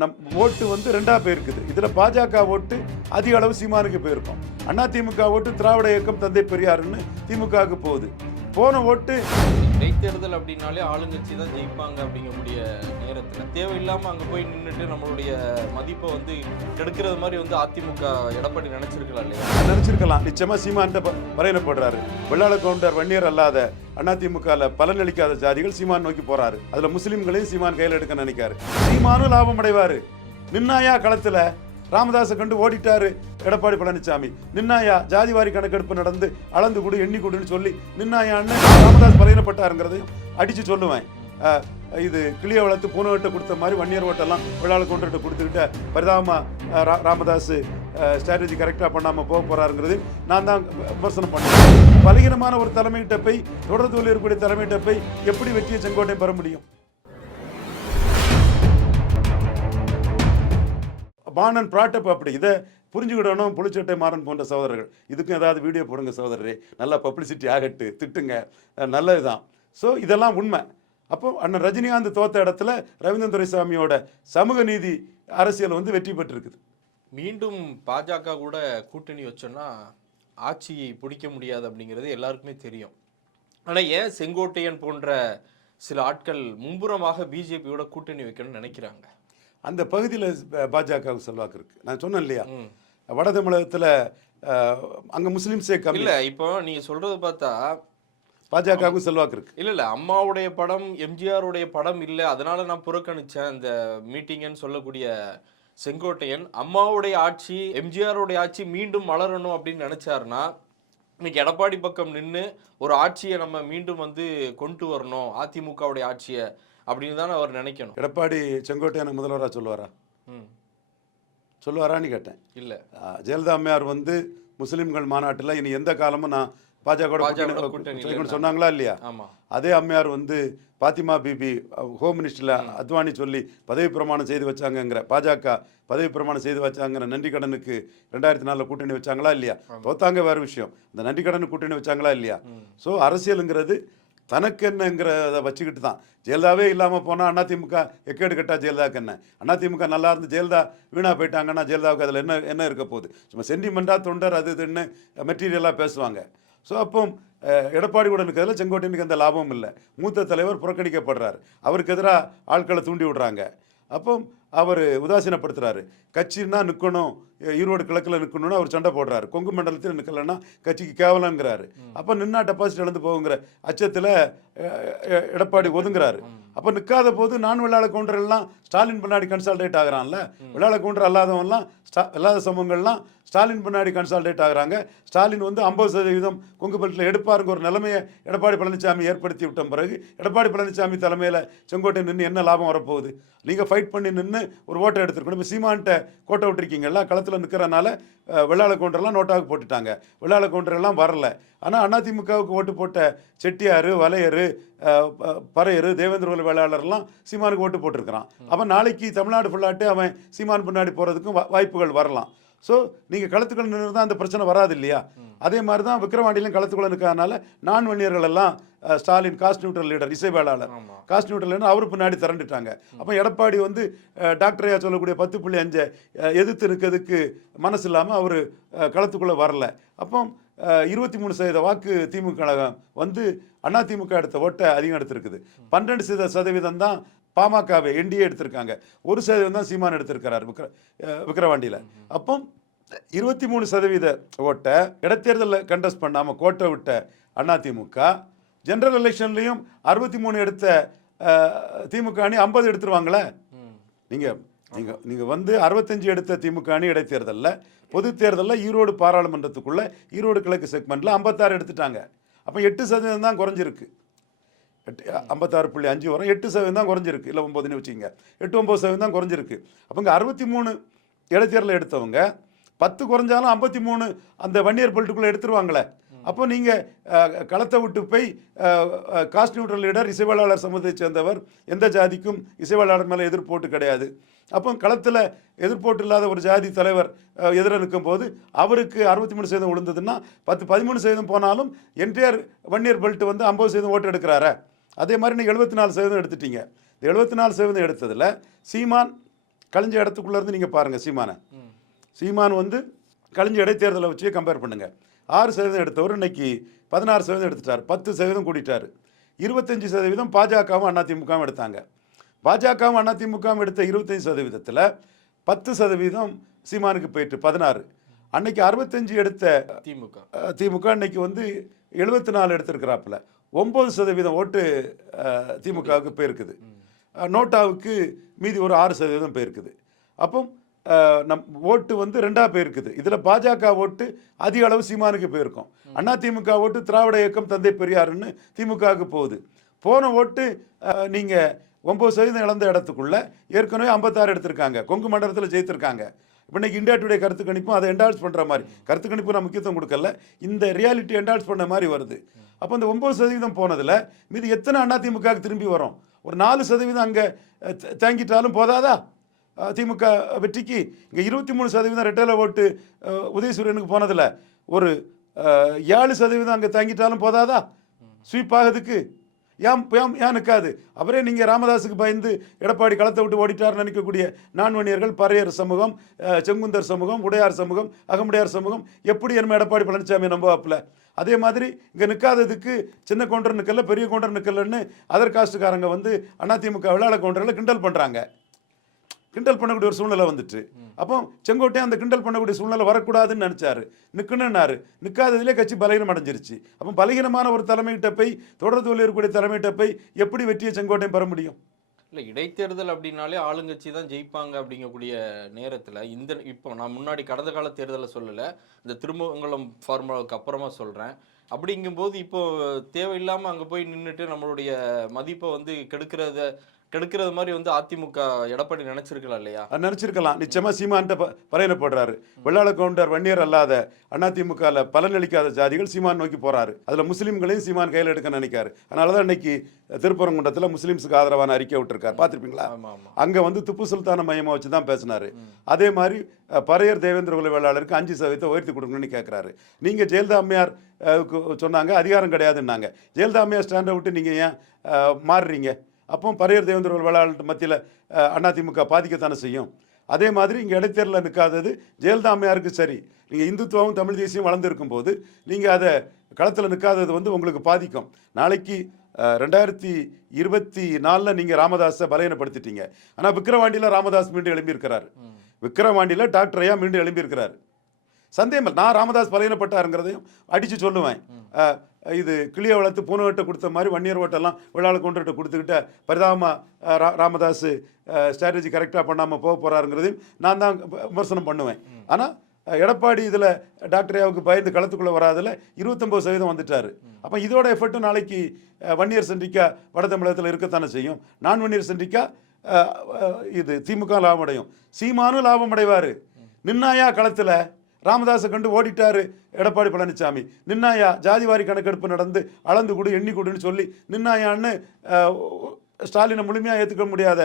நம் ஓட்டு வந்து ரெண்டாக போயிருக்குது. இதில் பாஜக ஓட்டு அதிக அளவு சீமானுக்கு போயிருக்கும். அண்ணா திமுக ஓட்டு திராவிட இயக்கம் தந்தை பெரியாருன்னு திமுகவுக்கு போகுது. போன ஓட்டு இடைத்தேர்தல் அப்படின்னாலே ஆளுங்கட்சி தான் ஜெயிப்பாங்க அப்படிங்கக்கூடிய நேரத்தில். தேவையில்லாமல் அங்கே போய் நின்றுட்டு நம்மளுடைய மதிப்பை வந்து கெடுக்கிறது மாதிரி வந்து அதிமுக எடப்பாடி நினைச்சிருக்கலாம் இல்லையா? நினைச்சிருக்கலாம். நிச்சயமாக சீமான் வரையில போடுறாரு வெள்ளாள கவுண்டர் வன்னியர் அல்லாத அதிமுகவில் பலனளிக்காத ஜாதிகள் சீமான் நோக்கி போறாரு. அதில் முஸ்லீம்களையும் சீமான் கையில் எடுக்க நினைக்காரு. சீமானும் லாபம் அடைவார் நின்னாயா களத்தில் ராமதாஸை கண்டு ஓடிட்டாரு. எடப்பாடி பழனிசாமி. நின்னாயா ஜாதிவாரி கணக்கெடுப்பு நடந்து அளந்து கொடு எண்ணி கொடுன்னு சொல்லி நின்னாயான்னு ராமதாஸ் பலகீனப்பட்டாருங்கிறதையும் அடிச்சு சொல்லுவேன். இது கிளிய வளர்த்து பூனை வெட்ட கொடுத்த மாதிரி வன்னியர் ஓட்டெல்லாம் விழாவில் கொண்டுட்டு கொடுத்துக்கிட்ட பரிதாபமாக ரா- ராமதாஸ் ஸ்ட்ராட்டஜி கரெக்டாக பண்ணாமல் போக போகிறாருங்கிறது நான் தான் விமர்சனம் பண்ணேன். பலகீனமான ஒரு தலைமையிட்ட போய் தொடர்ந்து இருக்கக்கூடிய தலைமையிட்ட போய் எப்படி வெற்றியை செங்கோட்டையும் பெற முடியும்? மாணன் பிராட்டப் அப்படி இதை புரிஞ்சுக்கிடணும் புளிச்சட்டை மாறன் போன்ற சகோதரர்கள். இதுக்கும் ஏதாவது வீடியோ போடுங்க சகோதரரே. நல்லா பப்ளிசிட்டி ஆகட்டு திட்டுங்க. நல்லதுதான். ஸோ இதெல்லாம் உண்மை. அப்போ அண்ணன் ரஜினிகாந்த் தோத்த இடத்துல ரவீந்திரன் துரைசாமியோட சமூக நீதி அரசியல் வந்து வெற்றி பெற்றிருக்குது. மீண்டும் பாஜக கூட கூட்டணி வச்சோன்னா ஆட்சியை பிடிக்க முடியாது அப்படிங்கிறது எல்லாருக்குமே தெரியும். ஆனால் ஏன் செங்கோட்டையன் போன்ற சில ஆட்கள் மும்புறமாக பிஜேபியோட கூட்டணி வைக்கணும்னு நினைக்கிறாங்க? அந்த பகுதியில் பாஜகவுக்கு செல்வாக்கு இருக்கு. நான் சொன்னேன் இல்லையா. வட தமிழகத்தில் அங்கே முஸ்லீம்ஸே கம்மி. இல்ல இப்போ நீங்க சொல்றது பார்த்தா பாஜகவுக்கும் செல்வாக்கு இருக்கு. இல்ல இல்ல அம்மாவுடைய படம் எம்ஜிஆருடைய படம் இல்ல. அதனால நான் புறக்கணிச்சேன் இந்த மீட்டிங்னு சொல்லக்கூடிய செங்கோட்டையன். அம்மாவுடைய ஆட்சி எம்ஜிஆருடைய ஆட்சி மீண்டும் மலரணும் அப்படின்னு நினைச்சாருன்னா இன்னைக்கு எடப்பாடி பக்கம் நின்று ஒரு ஆட்சியை நம்ம மீண்டும் வந்து கொண்டு வரணும் அதிமுகவுடைய ஆட்சியை அப்படின்னு தானே அவர் நினைக்கணும். எடப்பாடி செங்கோட்டையனை முதல்வராக சொல்லுவாரா? ம். சொல்லுவாரான்னு கேட்டேன். இல்ல. ஜெயலலிதா அம்மையார் வந்து முஸ்லிம்கள் மாநாட்டில் இனி எந்த காலமும் நான் பாஜக கூட்டணி சொன்னாங்களா இல்லையா? அதே அம்மையார் வந்து பாத்திமா பிபி ஹோம் மினிஸ்டரில் அத்வானி சொல்லி பதவி பிரமாணம் செய்து வச்சாங்கங்கிற பாஜக பதவி பிரமாணம் செய்து வச்சாங்கிற நன்றி கடனுக்கு ரெண்டாயிரத்தி நாலில் கூட்டணி வச்சாங்களா இல்லையா? தோத்தாங்க வேறு விஷயம். இந்த நன்றி கடனுக்கு கூட்டணி வச்சாங்களா இல்லையா? ஸோ அரசியலுங்கிறது தனக்கு என்னங்கிறத வச்சுக்கிட்டு தான். ஜெயலலிதாவே இல்லாமல் போனால் அதிமுக எக்கேடு கட்டா ஜெயலலிதாவுக்கு என்ன? அதிமுக நல்லா இருந்து ஜெயலலிதா வீணாக போயிட்டாங்கன்னா ஜெயலலிதாவுக்கு அதில் என்ன என்ன இருக்க போகுது? சும்மா சென்டிமெண்ட்டாக தொண்டர் அது இதுன்னு மெட்டீரியலாக பேசுவாங்க. ஸோ அப்போ எடப்பாடி கூட இருக்கிறதுல செங்கோட்டையனுக்கு எந்த லாபமும் இல்லை. மூத்த தலைவர் புறக்கணிக்கப்படுறாரு. அவருக்கு எதிராக ஆட்களை தூண்டி விடுறாங்க. அப்போ அவர் உதாசீனப்படுத்துறாரு. கட்சின்னா நிற்கணும் ஈரோடு கிழக்கில் நிற்கணும்னு அவர் சண்டை போடுறாரு. கொங்கு மண்டலத்தில் நிற்கலன்னா கட்சிக்கு கேவலங்கிறாரு அப்போ நின்னா டெபாசிட் இழந்து போகுங்கிற அச்சத்தில் எடப்பாடி ஒதுங்குறாரு. அப்போ நிற்காத போது நான் வெள்ளாள கவுண்டரெல்லாம் ஸ்டாலின் பின்னாடி கன்சால்டேட் ஆகுறான்ல. வெள்ளாள கவுண்டர் அல்லாதவன்லாம் ஸ்டா இல்லாத சமூகங்கள்லாம் ஸ்டாலின் பின்னாடி கன்சால்டேட் ஆகுறாங்க. ஸ்டாலின் வந்து ஐம்பது சதவீதம் கொங்கு பெல்ட்டில் எடுப்பாருங்க ஒரு நிலைமையை எடப்பாடி பழனிசாமி ஏற்படுத்தி விட்ட பிறகு எடப்பாடி பழனிசாமி தலைமையில் செங்கோட்டை நின்று என்ன லாபம் வரப்போகுது? நீங்கள் ஃபைட் பண்ணி நின்று ஒரு ஓட்டை எடுத்துருக்கணும். இப்போ சீமான்ட்ட கோட்டை விட்டுருக்கீங்கல்ல களத்தில் நிற்கிறனால வெள்ளாள கவுண்டர்லாம் நோட்டாவுக்கு போட்டுட்டாங்க. வெள்ளாள கவுண்டரெல்லாம் வரல. ஆனால் அதிமுகவுக்கு ஓட்டு போட்ட செட்டியார் வலையர் பறையர் தேவேந்திர வேளாளர்லாம் சீமானுக்கு ஓட்டு போட்டிருக்கிறான். அப்போ நாளைக்கு தமிழ்நாடு ஃபுல்லாட்டு அவன் சீமான் பின்னாடி போகிறதுக்கும் வாய்ப்புகள் வரலாம். ஸோ நீங்கள் களத்துக்குள்ள நின்று தான் அந்த பிரச்சனை வராது இல்லையா? அதே மாதிரி தான் விக்ரவாண்டியிலும் களத்துக்குள்ள இருக்கிறதுனால நான் வன்னியர்கள் எல்லாம் ஸ்டாலின் காஸ்ட் நியூட்ரல் லீடர் இசை வேளாளர். ஆமா. காஸ்ட் நியூட்ரல் அவர் பின்னாடி திரண்டுட்டாங்க. அப்போ எடப்பாடி வந்து அஹ், டாக்டர் ஐயா சொல்லக்கூடிய பத்து புள்ளி அஞ்சை எதிர்த்து இருக்கிறதுக்கு மனசு இல்லாமல் அவர் களத்துக்குள்ளே வரல. அப்போ இருபத்தி மூணு சதவீத வாக்கு திமுக கழகம் வந்து அண்ணா திமுக எடுத்த ஓட்டை அதிகம் எடுத்திருக்குது. பன்னெண்டு சத சதவீதம் தான் பாமகவை என்டிஏ எடுத்திருக்காங்க. ஒரு சதவீதம் தான் சீமான் எடுத்திருக்கிறார் விக்ர அஹ், விக்கிரவாண்டியில். அப்போ இருபத்தி மூணு சதவீத ஓட்டை இடைத்தேர்தலில் கண்டஸ்ட் பண்ணாமல் கோட்டை விட்ட அதிமுக ஜெனரல் எலெக்ஷன்லையும் அறுபத்தி மூணு எடுத்த திமுக அணி ஐம்பது எடுத்துருவாங்களே? நீங்கள் நீங்கள் நீங்கள் வந்து அறுபத்தஞ்சு எடுத்த திமுக அணி இடைத்தேர்தலில் பொது தேர்தலில் ஈரோடு பாராளுமன்றத்துக்குள்ளே ஈரோடு கிழக்கு செக்மெண்ட்டில் ஐம்பத்தாறு எடுத்துட்டாங்க. அப்போ எட்டு சதவீதம் தான் குறைஞ்சிருக்கு. எட்டு ஐம்பத்தாறு புள்ளி அஞ்சு வரும். எட்டு சதவீதம் தான் குறைஞ்சிருக்கு. இல்லை ஒம்பதுன்னு வச்சுங்க எட்டு ஒம்பது சதவீதம் தான் குறைஞ்சிருக்கு. அப்போ இங்கே அறுபத்தி மூணு இடைத்தேர்தல் எடுத்தவங்க பத்து குறைஞ்சாலும் ஐம்பத்தி மூணு அந்த வன்னியர் பெல்ட்டுக்குள்ளே எடுத்துருவாங்களே. அப்போ நீங்கள் களத்தை விட்டு போய் காஸ்ட் நியூட்ரல் லீடர் இசைவாளர் சமூகத்தைச் சேர்ந்தவர் எந்த ஜாதிக்கும் இசைவாளர் மேலே எதிர்ப்போட்டு கிடையாது. அப்போ களத்தில் எதிர்ப்போட்டு இல்லாத ஒரு ஜாதி தலைவர் அஹ், எதிர நிற்கும் போது அவருக்கு அறுபத்தி மூணு சதவீதம் விழுந்ததுன்னா பத்து பதிமூணு சதவீதம் போனாலும் என்டிஆர் வன்னியர் பெல்ட் வந்து ஐம்பது சதவீதம் ஓட்டு எடுக்கிறாரே? அதே மாதிரி நீங்கள் எழுபத்தி நாலு சதவீதம் எடுத்துட்டீங்க. இந்த எழுபத்தி நாலு சதவீதம் எடுத்ததில் சீமான் கழிஞ்ச இடத்துக்குள்ள இருந்து நீங்கள் பாருங்கள் சீமானை. சீமான் வந்து கழிஞ்ச இடைத்தேர்தலை வச்சு கம்பேர் பண்ணுங்க. ஆறு சதவீதம் எடுத்தவர் இன்னைக்கு பதினாறு சதவீதம் எடுத்துட்டார். பத்து சதவீதம் கூட்டிட்டார் இருபத்தஞ்சி சதவீதம் பாஜகவும் அதிமுகவும் எடுத்தாங்க. பாஜகவும் அதிமுகவும் எடுத்த இருபத்தஞ்சி சதவீதத்தில் பத்து சதவீதம் சீமானுக்கு போயிட்டு பதினாறு. அன்னைக்கு அறுபத்தஞ்சு எடுத்த திமுக. திமுக இன்னைக்கு வந்து எழுபத்தி நாலு எடுத்திருக்கிறாப்புல. ஒம்பது சதவீதம் ஓட்டு திமுகவுக்கு போயிருக்குது. நோட்டாவுக்கு மீதி ஒரு ஆறு சதவீதம் போயிருக்குது. அப்போ நம் ஓட்டு வந்து ரெண்டாக போயிருக்குது. இதில் பாஜக ஓட்டு அதிக அளவு சீமானுக்கு போயிருக்கும். அண்ணா திமுக ஓட்டு திராவிட இயக்கம் தந்தை பெரியாருன்னு திமுகவுக்கு போகுது. போன ஓட்டு நீங்கள் ஒம்பது சதவீதம் இழந்த இடத்துக்குள்ள ஏற்கனவே ஐம்பத்தாறு எடுத்திருக்காங்க. கொங்கு மண்டலத்தில் ஜெயித்திருக்காங்க. இன்னைக்கு இந்தியா டுடே கருத்து கணிப்பும் அதை என்டால்ஸ் பண்ணுற மாதிரி. கருத்து கணிப்பு நான் முக்கியத்துவம் கொடுக்கல. இந்த ரியாலிட்டி என்டால்ஸ் பண்ண மாதிரி வருது. அப்போ இந்த ஒம்பது சதவீதம் போனதில் மீதி எத்தனை அதிமுகவுக்கு திரும்பி வரும்? ஒரு நாலு சதவீதம் அங்கே தேங்கிட்டாலும் போதாதா? திமுக வெற்றிக்கு இங்கே இருபத்தி மூணு சதவீதம் ரெட்டேல ஓட்டு உதயசூரியனுக்கு போனதில் ஒரு ஏழு சதவீதம் அங்கே தேங்கிட்டாலும் போதாதா? ஸ்வீப் ஆகுதுக்கு. ஏன் ஏன் ஏன் நிற்காது அவரே நீங்கள் ராமதாஸுக்கு பயந்து எடப்பாடி களத்தை விட்டு ஓடிட்டார்னு நினைக்கக்கூடிய நான்வணியர்கள் பறையர் சமூகம் செங்குந்தர் சமூகம் உடையார் சமூகம் அகமுடையார் சமூகம் எப்படி நம்ம எடப்பாடி பழனிசாமி நம்புவாப்பில். அதே மாதிரி இங்கே நிற்காததுக்கு சின்ன கவுண்டர் நிற்கல பெரிய கவுண்டர் நிற்கலன்னு அதர் காஸ்ட்டுக்காரங்க வந்து அதிமுக விளையாட கவுண்டரில் கிண்டல் பண்ணுறாங்க கிண்டல் பண்ணக்கூடிய ஒரு சூழ்நிலை வந்துட்டு அப்போ செங்கோட்டையன் அந்த கிண்டல் பண்ணக்கூடிய சூழ்நிலை வரக்கூடாதுன்னு நினைச்சாரு. நிற்கணுன்னாரு நிற்காததுலேயே கட்சி பலகீனம் அடைஞ்சிருச்சு. அப்போ பலகீனமான ஒரு தலைமையிட்ட போய் தொடர்ந்து இருக்கக்கூடிய தலைமையிட்ட போய் எப்படி வெற்றியை செங்கோட்டையன் பெற முடியும்? இல்லை இடைத்தேர்தல் அப்படின்னாலே ஆளுங்கட்சி தான் ஜெயிப்பாங்க அப்படிங்கக்கூடிய நேரத்தில் இந்த இப்போ நான் முன்னாடி கடந்த கால தேர்தலை சொல்லலை. இந்த திருமங்கலம் ஃபார்முலாவுக்கு அப்புறமா சொல்கிறேன் அப்படிங்கும்போது இப்போ தேவையில்லாமல் அங்கே போய் நின்றுட்டு நம்மளுடைய மதிப்பை வந்து கெடுக்கிறத கெடுக்கிறது மாதிரி வந்து அதிமுக எடப்பாடி நினைச்சிருக்கலாம் இல்லையா? நினைச்சிருக்கலாம். நிச்சயமா சீமான்ட்ட ப பறையிடப்படுறாரு வெள்ளாள கவுண்டர் வன்னியர் அல்லாத அதிமுகவில் பலனளிக்காத ஜாதிகள் சீமான் நோக்கி போறாரு. அதுல முஸ்லீம்களையும் சீமான் கையில் எடுக்க நினைக்காரு. அதனால தான் இன்னைக்கு திருப்பரங்குன்றத்தில் முஸ்லீம்ஸுக்கு ஆதரவான அறிக்கை விட்டுருக்காரு. பார்த்திருப்பீங்களா? அங்க வந்து திப்பு சுல்தான மையமா வச்சு தான் பேசினாரு. அதே மாதிரி பறையர் தேவேந்திர குல வேளாளருக்கு அஞ்சு சதவீதத்தை உயர்த்தி கொடுக்கணும்னு கேட்குறாரு நீங்க ஜெயலலிதா அம்மையார் சொன்னாங்க அதிகாரம் கிடையாதுன்னாங்க. ஜெயலலிதா அம்மையார் ஸ்டாண்டை விட்டு நீங்க ஏன் மாறுறீங்க? அப்போ பறையர் தேவேந்திர குல வேளாளர் மத்தியில் அதிமுக பாதிக்கத்தானே செய்யும்? அதே மாதிரி இங்கே இடைத்தேர்தலில் நிற்காதது ஜெயலலிதா அம்மையாருக்கு சரி. நீங்கள் இந்துத்துவம் தமிழ் தேசியம் வளர்ந்துருக்கும் போது நீங்கள் அதை களத்தில் நிற்காதது வந்து உங்களுக்கு பாதிக்கும். நாளைக்கு ரெண்டாயிரத்தி இருபத்தி நாலில் நீங்கள் ராமதாஸை பலகீனப்படுத்திட்டீங்க ஆனால் விக்கிரவாண்டியில் ராமதாஸ் மீண்டும் எழும்பியிருக்கிறார். விக்கிரவாண்டியில் டாக்டர் ஐயா மீண்டும் எழும்பியிருக்கிறார். சந்தேகம். நான் ராமதாஸ் பலகீனப்பட்டாருங்கிறதையும் அடித்து சொல்லுவேன். இது கிளிய வளர்த்து பூனைவட்டை கொடுத்த மாதிரி வன்னியர் ஓட்டெல்லாம் விழாவில் கொண்டுகிட்ட கொடுத்துக்கிட்ட பரிதாபமாக ரா ராமதாஸ் ஸ்ட்ராட்டஜி கரெக்டாக பண்ணாமல் போக போகிறாருங்கிறதையும் நான் தான் விமர்சனம் பண்ணுவேன். ஆனால் எடப்பாடி இதில் டாக்டர் ஐயாவுக்கு பயந்து களத்துக்குள்ளே வராதில் இருபத்தொம்பது சதவீதம் வந்துட்டார். அப்போ இதோட எஃபர்ட்டும் நாளைக்கு வன்னியர் சென்றிக்கா வட தமிழகத்தில் இருக்கத்தானே செய்யும்? நான் வன்னியர் சென்றிக்கா இது திமுக லாபம் அடையும். சீமானும் லாபம் அடைவார். நின்னாயா களத்தில் ராமதாஸை கண்டு ஓடிட்டாரு எடப்பாடி பழனிசாமி. நின்னாயா ஜாதிவாரி கணக்கெடுப்பு நடந்து அளந்து கொடு எண்ணி கொடுன்னு சொல்லி நின்னாயான்னு ஸ்டாலினை முழுமையாக ஏற்றுக்க முடியாத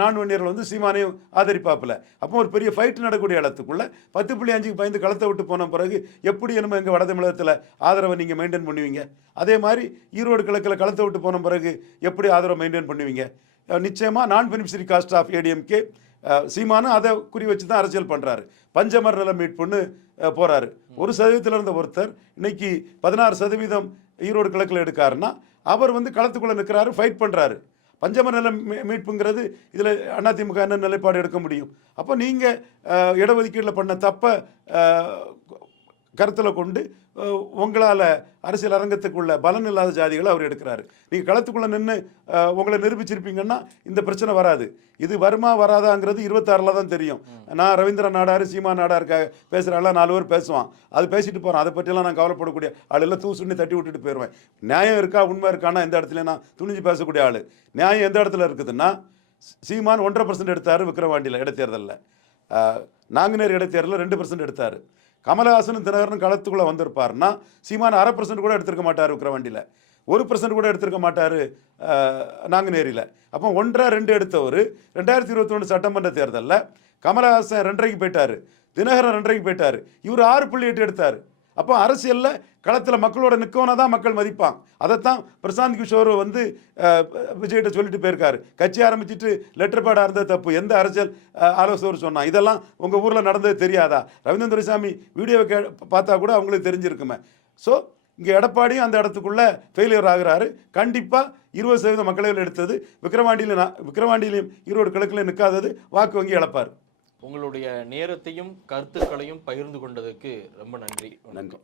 நான் வண்ணியர்கள் வந்து சீமானையும் ஆதரிப்பாப்பில். அப்போ ஒரு பெரிய ஃபைட் நடக்கக்கூடிய இடத்துக்குள்ளே பத்து புள்ளி அஞ்சுக்கு பயந்து களத்தை விட்டு போன பிறகு எப்படி என்னமோ எங்கள் வட தமிழகத்தில் ஆதரவை நீங்கள் மெயின்டைன் பண்ணுவீங்க? அதே மாதிரி ஈரோடு கிழக்கில் களத்தை விட்டு போன பிறகு எப்படி ஆதரவை மெயின்டைன் பண்ணுவீங்க? நிச்சயமாக நான் பெனிஃபிஷரி காஸ்ட் ஆஃப் ஏடிஎம்கே சீமானும் அதை குறி வச்சு தான் அரசியல் பண்ணுறாரு பஞ்சமர் நிலம் மீட்புன்னு போகிறாரு ஒரு சதவீதத்தில் இருந்த ஒருத்தர் இன்னைக்கு பதினாறு சதவீதம் ஈரோடு கிழக்கில் எடுக்காருன்னா அவர் வந்து களத்துக்குள்ளே நிற்கிறாரு ஃபைட் பண்ணுறாரு பஞ்சமர் நிலம் மீட்புங்கிறது இதில் அதிமுக என்ன நிலைப்பாடு எடுக்க முடியும்? அப்போ நீங்கள் இடஒதுக்கீடில் பண்ண தப்பை கருத்தில் கொண்டு உங்களால் அரசியல் அரங்கத்துக்குள்ள பலன் இல்லாத ஜாதிகளை அவர் எடுக்கிறாரு. நீங்கள் களத்துக்குள்ளே நின்று உங்களை நிரூபிச்சிருப்பீங்கன்னா இந்த பிரச்சனை வராது. இது வருமா வராதாங்கிறது இருபத்தாறில் தான் தெரியும். நான் ரவீந்திர நாடார் சீமா நாடாருக்காக பேசுகிறாள் நாலு பேர் பேசுவான். அது பேசிட்டு போகிறோம் அதை பற்றியெல்லாம் நான் கவலைப்படக்கூடிய ஆள் எல்லாம் தூசுன்னு தட்டி விட்டுட்டு போயிடுவேன் நியாயம் இருக்கா உண்மை இருக்கான்னா எந்த இடத்துல நான் துணிஞ்சு பேசக்கூடிய ஆள். நியாயம் எந்த இடத்துல இருக்குதுன்னா சீமான் ஒன்றரை பர்சன்ட் எடுத்தார் விக்ரவாண்டியில் இடைத்தேர்தலில். நாங்குநேர் இடைத்தேர்தலில் ரெண்டு பர்சன்ட் எடுத்தார். கமலஹாசனும் தினகரனும் களத்துக்குள்ளே வந்திருப்பாருன்னா சீமான் அரை பர்சன்ட் கூட எடுத்திருக்க மாட்டார் விக்ரவாண்டியில் ஒரு பர்சன்ட் கூட எடுத்திருக்க மாட்டார் நாங்குநேரியில். அப்போ ஒன்றரை ரெண்டு எடுத்தவர். ரெண்டாயிரத்தி இருபத்தொன்று சட்டமன்ற தேர்தலில் கமலஹாசன் ரெண்டரைக்கு போயிட்டார். தினகரன் ரெண்டரைக்கு போயிட்டார். இவர் ஆறு புள்ளி எட்டு எடுத்தார். அப்போ அரசியலில் களத்தில் மக்களோட நிற்கவனா தான் மக்கள் மதிப்பான் அதைத்தான் பிரசாந்த் கிஷோர் வந்து விஜய்கிட்ட சொல்லிட்டு போயிருக்காரு. கட்சி ஆரம்பிச்சிட்டு லெட்டர் பேடாக இருந்தது தப்பு. எந்த அரசியல் அஹ், ஆலோசகர் சொன்னான் இதெல்லாம் உங்கள் ஊரில் நடந்தது தெரியாதா? ரவீந்திர துரைசாமி வீடியோவை கே பார்த்தா கூட அவங்களுக்கு தெரிஞ்சிருக்குமே. ஸோ இங்கே எடப்பாடியும் அந்த இடத்துக்குள்ளே ஃபெயிலியர் ஆகிறாரு. கண்டிப்பாக இருபது சதவீதம் மக்களவையில் எடுத்தது. விக்கிரவாண்டியில் நான் விக்கிரவாண்டியிலையும் ஈரோடு கிழக்கில் நிற்காதது வாக்கு வங்கி இழப்பார். உங்களுடைய நேரத்தையும் கருத்துக்களையும் பகிர்ந்து கொண்டதுக்கு ரொம்ப நன்றி நன்றி.